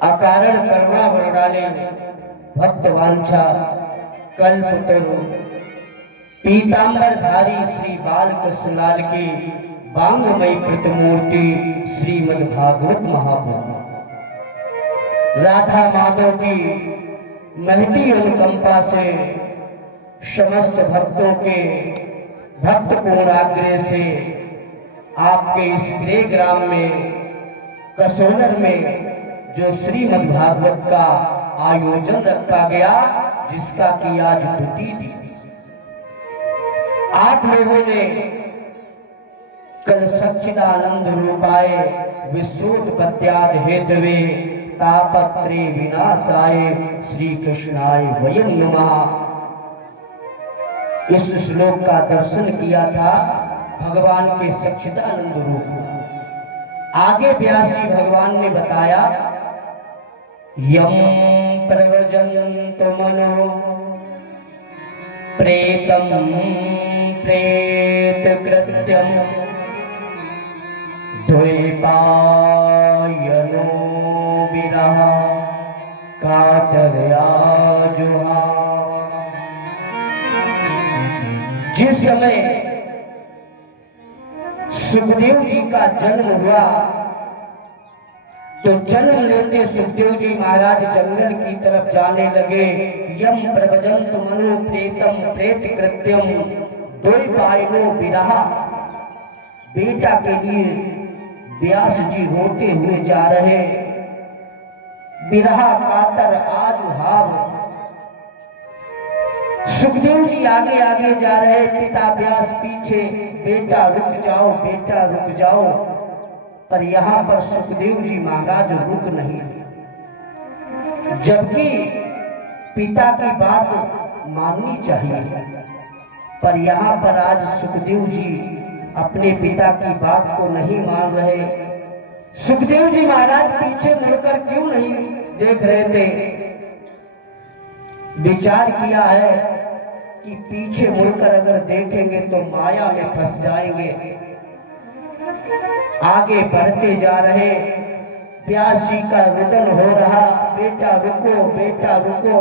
अकारण करुणा वरदाने भक्तवांछा कल्पतरु पीतांबरधारी श्री बालकृष्ण लाल की बांगमयी प्रतिमूर्ति श्रीमद् भागवत महापुराण। राधा माधव की महती अनुकंपा से समस्त भक्तों के भक्तपूर्ण आग्रह से आपके इस गृह ग्राम में कसोलर में जो श्रीमद् भागवत का आयोजन रखा गया, जिसका कि आज द्वितीय दिवस। आप लोगों ने कल सच्चिदानंद रूपाय विश्वोत्पत्त्याद हेतवे तापत्रे विनाशाय श्री कृष्णाय वयं नमः इस श्लोक का दर्शन किया था, भगवान के सच्चिदानंद रूप का। आगे व्यास जी भगवान ने बताया, यम प्रव्रजन्तु मनो प्रेतम प्रेत कृत्यम द्वैपायनो विरह कातरया जुहा। जिस समय सुखदेव जी का जन्म हुआ तो जन्म लेते सुखदेव जी महाराज जंगल की तरफ जाने लगे। यम प्रव्रजन्तु मनो प्रेतम प्रेत कृत्यम द्वैपायनो विरह। बेटा के लिए व्यास जी रोते हुए जा रहे। विरह कातर आजुहाव। सुखदेव जी आगे आगे जा रहे, पिता व्यास पीछे, बेटा रुक जाओ, बेटा रुक जाओ। पर यहाँ पर सुखदेव जी महाराज रुक नहीं, जबकि पिता की बात माननी चाहिए। पर यहाँ पर आज सुखदेव जी अपने पिता की बात को नहीं मान रहे। सुखदेव जी महाराज पीछे मुड़कर क्यों नहीं देख रहे थे? विचार किया है कि पीछे मुड़कर अगर देखेंगे तो माया में फंस जाएंगे। आगे बढ़ते जा रहे, व्यास जी का रुदन हो रहा, बेटा रुको, बेटा रुको।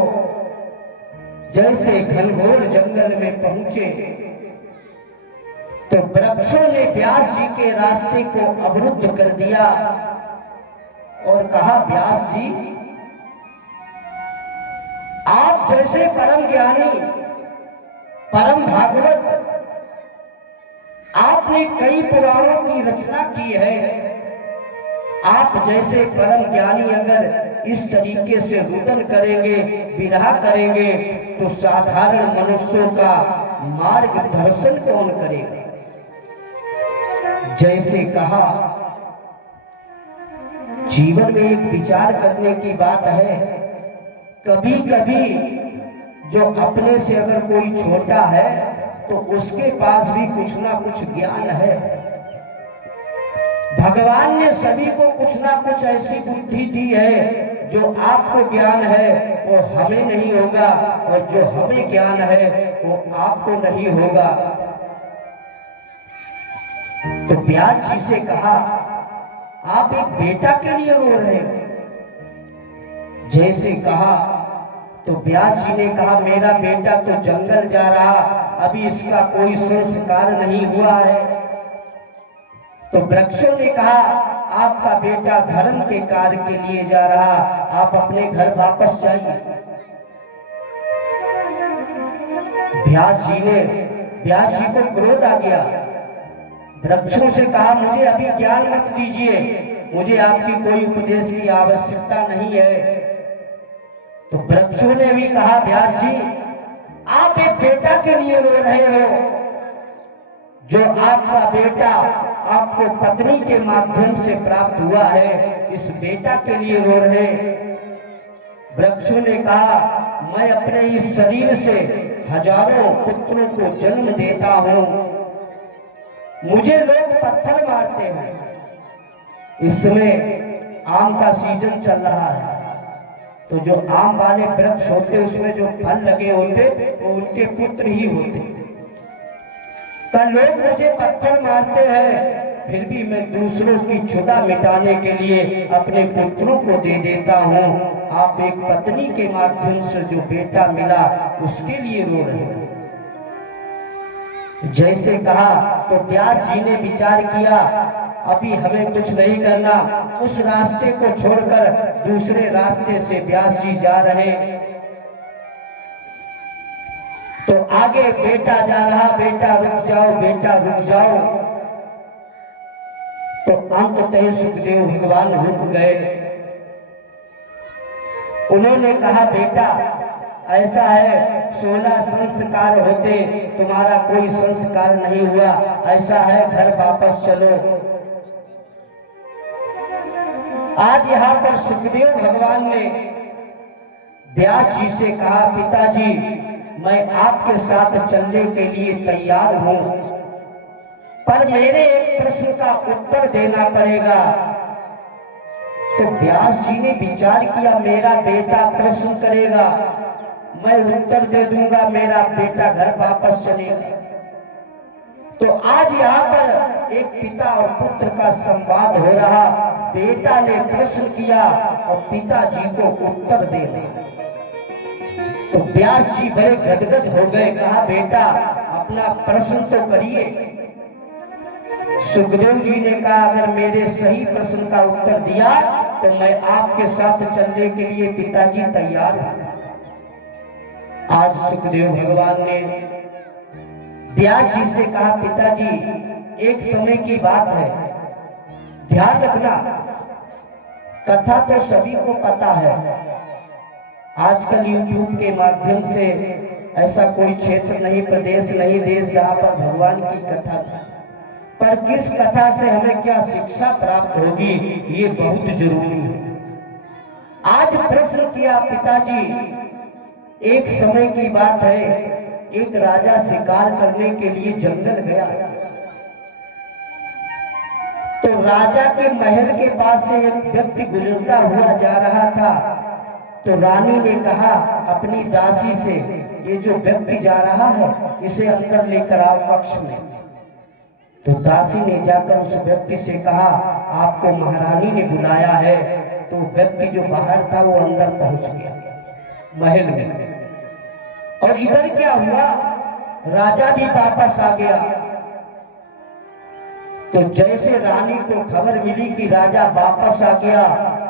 जैसे घनघोर जंगल में पहुंचे तो वृक्षों ने व्यास जी के रास्ते को अवरुद्ध कर दिया और कहा, व्यास जी आप जैसे परम ज्ञानी, परम भागवत, आपने कई पुराणों की रचना की है। आप जैसे परम ज्ञानी अगर इस तरीके से रुदन करेंगे, विरह करेंगे, तो साधारण मनुष्यों का मार्गदर्शन कौन करेगा? जैसे कहा, जीवन में एक विचार करने की बात है। कभी कभी जो अपने से अगर कोई छोटा है तो उसके पास भी कुछ ना कुछ ज्ञान है। भगवान ने सभी को कुछ ना कुछ ऐसी बुद्धि दी है, जो आपको ज्ञान है वो हमें नहीं होगा, और जो हमें ज्ञान है वो आपको नहीं होगा। तो व्यास जी से कहा, आप एक बेटा के लिए रो रहे हो? जैसे कहा तो व्यास जी ने कहा, मेरा बेटा तो जंगल जा रहा, अभी इसका कोई संस्कार नहीं हुआ है। तो वृक्षों ने कहा, आपका बेटा धर्म के कार्य के लिए जा रहा, आप अपने घर वापस जाइए। व्यास जी को क्रोध आ गया। वृक्षों से कहा, मुझे अभी ज्ञान मत दीजिए, मुझे आपकी कोई उपदेश की आवश्यकता नहीं है। तो वृक्षों ने भी कहा, व्यास जी आप एक बेटा के लिए रो रहे हो, जो आपका बेटा आपको पत्नी के माध्यम से प्राप्त हुआ है, इस बेटा के लिए रो रहे। वृक्षों ने कहा, मैं अपने इस शरीर से हजारों पुत्रों को जन्म देता हूं, मुझे लोग पत्थर मारते हैं। इस समय आम का सीजन चल रहा है, तो जो आम वाले वृक्ष होते उसमें जो फल लगे होते वो उनके पुत्र ही होते। तो लोग मुझे पत्थर मारते हैं, फिर भी मैं दूसरों की क्षुधा मिटाने के लिए अपने पुत्रों को दे देता हूँ। आप एक पत्नी के माध्यम से जो बेटा मिला उसके लिए रो रहे हैं। जैसे कहा तो व्यास जी ने विचार किया, अभी हमें कुछ नहीं करना। उस रास्ते को छोड़कर दूसरे रास्ते से व्यास जी जा रहे। तो आगे बेटा जा रहा, बेटा रुक जाओ, बेटा रुक जाओ। तो अंततः सुखदेव भगवान रुक गए। उन्होंने कहा, बेटा ऐसा है, 16 संस्कार होते, तुम्हारा कोई संस्कार नहीं हुआ। ऐसा है, घर वापस चलो। आज यहाँ पर सुखदेव भगवान ने व्यास जी से कहा, पिताजी मैं आपके साथ चलने के लिए तैयार हूं, पर मेरे एक प्रश्न का उत्तर देना पड़ेगा। तो व्यास जी ने विचार किया, मेरा बेटा प्रश्न करेगा, मैं उत्तर दे दूंगा, मेरा बेटा घर वापस चलेगा। तो आज यहाँ पर एक पिता और पुत्र का संवाद हो रहा। बेटा ने प्रश्न किया और पिताजी को उत्तर दे दिया। तो व्यास जी बड़े गदगद हो गए। कहा, बेटा अपना प्रश्न तो करिए। सुखदेव जी ने कहा, अगर मेरे सही प्रश्न का उत्तर दिया तो मैं आपके साथ चलने के लिए पिताजी तैयार हूं। आज सुखदेव भगवान ने व्यास जी से कहा, पिताजी एक समय की बात है, ध्यान रखना। कथा तो सभी को पता है, आजकल YouTube के माध्यम से ऐसा कोई क्षेत्र नहीं, प्रदेश नहीं, देश जहाँ पर भगवान की कथा, पर किस कथा से हमें क्या शिक्षा प्राप्त होगी ये बहुत जरूरी है। आज प्रश्न किया, पिताजी एक समय की बात है, एक राजा शिकार करने के लिए जंगल गया। तो राजा के महल के पास से एक व्यक्ति गुजरता हुआ जा रहा था। तो रानी ने कहा अपनी दासी से, ये जो व्यक्ति जा रहा है इसे अंदर लेकर आओ कक्ष में। तो दासी ने जाकर उस व्यक्ति से कहा, आपको महारानी ने बुलाया है। तो व्यक्ति जो बाहर था वो अंदर पहुंच गया महल में। और इधर क्या हुआ, राजा भी वापस आ गया। तो जैसे रानी को खबर मिली कि राजा वापस आ गया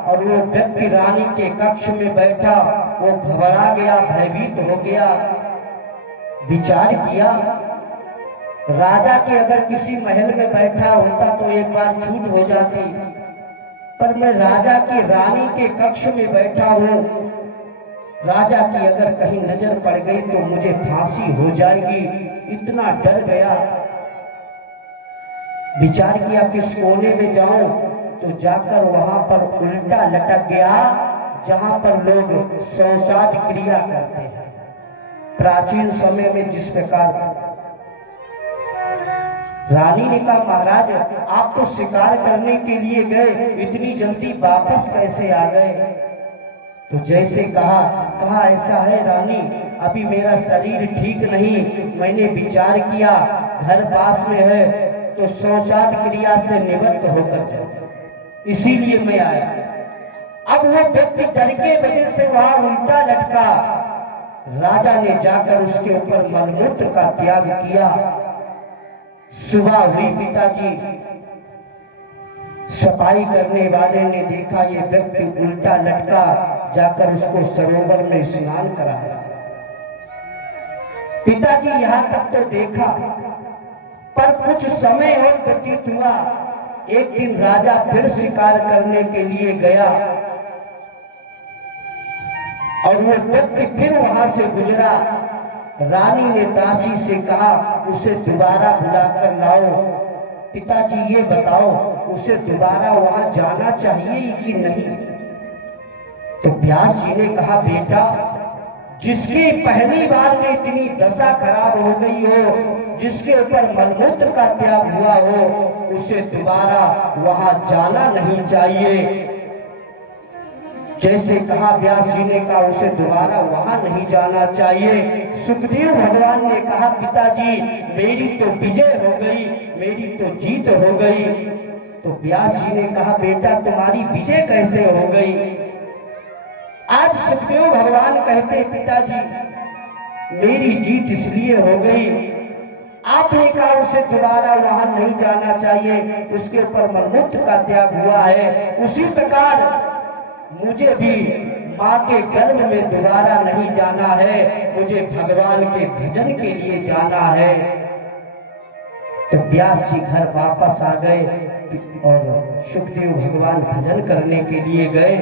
और वो व्यक्ति रानी के कक्ष में बैठा, वो घबरा गया, भयभीत हो गया। विचार किया, राजा के अगर किसी महल में बैठा होता तो एक बार छूट हो जाती, पर मैं राजा की रानी के कक्ष में बैठा हूं, राजा की अगर कहीं नजर पड़ गई तो मुझे फांसी हो जाएगी। इतना डर गया। विचार किया किस कोने में जाऊं, तो जाकर वहां पर उल्टा लटक गया जहां पर लोग शौचादि क्रिया करते हैं प्राचीन समय में। जिस प्रकार रानी ने कहा, महाराज आप तो शिकार करने के लिए गए, इतनी जल्दी वापस कैसे आ गए? तो जैसे कहा ऐसा है रानी, अभी मेरा शरीर ठीक नहीं, मैंने विचार किया घर पास में है तो शौचाद क्रिया से निवृत्त होकर जाए, इसीलिए मैं आया। अब वो व्यक्ति डर के वजह से वहां उल्टा लटका। राजा ने जाकर उसके ऊपर मलमूत्र का त्याग किया। सुबह हुई, पिताजी सफाई करने वाले ने देखा ये व्यक्ति उल्टा लटका, जाकर उसको सरोवर में स्नान कराया। पिताजी यहां तक तो देखा, पर कुछ समय और व्यतीत हुआ। एक दिन राजा फिर शिकार करने के लिए गया और वो व्यक्ति फिर वहां से गुजरा। रानी ने दासी से कहा उसे दोबारा बुलाकर लाओ। पिताजी ये बताओ उसे दोबारा वहां जाना चाहिए कि नहीं? तो व्यास जी ने कहा, बेटा जिसकी पहली बार में इतनी दशा खराब हो गई हो, जिसके ऊपर मलमूत्र का त्याग हुआ हो, उसे दोबारा वहां जाना नहीं चाहिए। जैसे कहा व्यास जी ने कहा उसे दोबारा वहां नहीं जाना चाहिए। सुखदेव भगवान ने कहा पिताजी मेरी तो विजय हो गई, मेरी तो जीत हो गई। तो व्यास जी ने कहा बेटा तुम्हारी विजय कैसे हो गई? आज सुखदेव भगवान कहते पिताजी मेरी जीत इसलिए हो गई, आपने कहा उसे दोबारा वहां नहीं जाना चाहिए, उसके ऊपर मलमूत्र का त्याग हुआ है। उसी प्रकार मुझे भी माँ के गर्भ में दोबारा नहीं जाना है, मुझे भगवान के भजन के लिए जाना है। तो व्यास जी घर वापस आ गए और सुखदेव भगवान भजन करने के लिए गए।